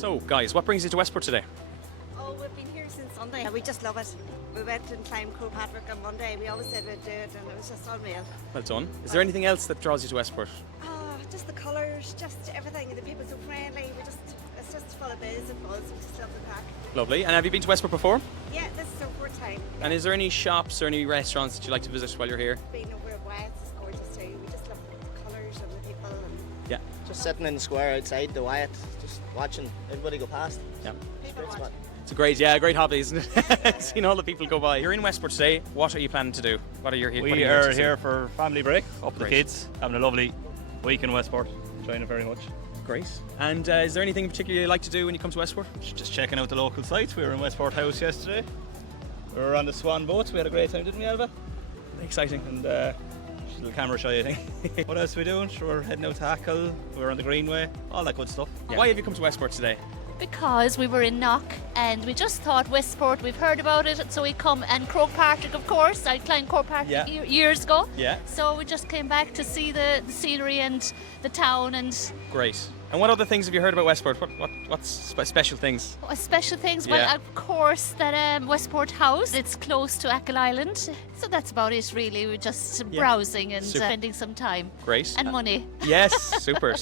So, guys, what brings you to Westport today? Oh, we've been here since Sunday. We just love it. We went and climbed Croagh Patrick on Monday. We always said we'd do it, and it was just unreal. Well done. Is there anything else that draws you to Westport? Oh, just the colours, just everything. The people so friendly. It's just full of biz and buzz. We just love the crack. Lovely. And have you been to Westport before? Yeah, this is our fourth time. And is there any shops or any restaurants that you like to visit while you're here? Been over at Wyatt's is gorgeous too. We just love the colours and the people. And Yeah. Just sitting in the square outside the Wyatt, just watching everybody go past. Yeah. people Great watch. spot. It's a great hobby, isn't it? Seeing all the people go by. You're in Westport today. What are you planning to do? What are your We are here for family break, up the Great. kids, having a lovely week in Westport. Enjoying it very much. Great. And is there anything in particular you like to do when you come to Westport? Just checking out the local sites. We were in Westport House yesterday. We were on the Swan boat. We had a great time, didn't we, Alba? Exciting. And she's a little camera shy, I think. What else are we doing? Sure, we're heading out to Hackle. We were on the Greenway. All that good stuff. Why have you come to Westport today? Because we were in Knock and we just thought Westport, we've heard about it, so we come, and Croagh Patrick, of course. I climbed Croagh Patrick Yeah. years ago. Yeah. So we just came back to see the scenery and the town and Great. And what other things have you heard about Westport? What's special things? special things. Yeah. Well, of course, that Westport House, it's close to Achill Island. So that's about it, really. We're just browsing and Super. spending some time Great. and money. Yes, super. Yeah.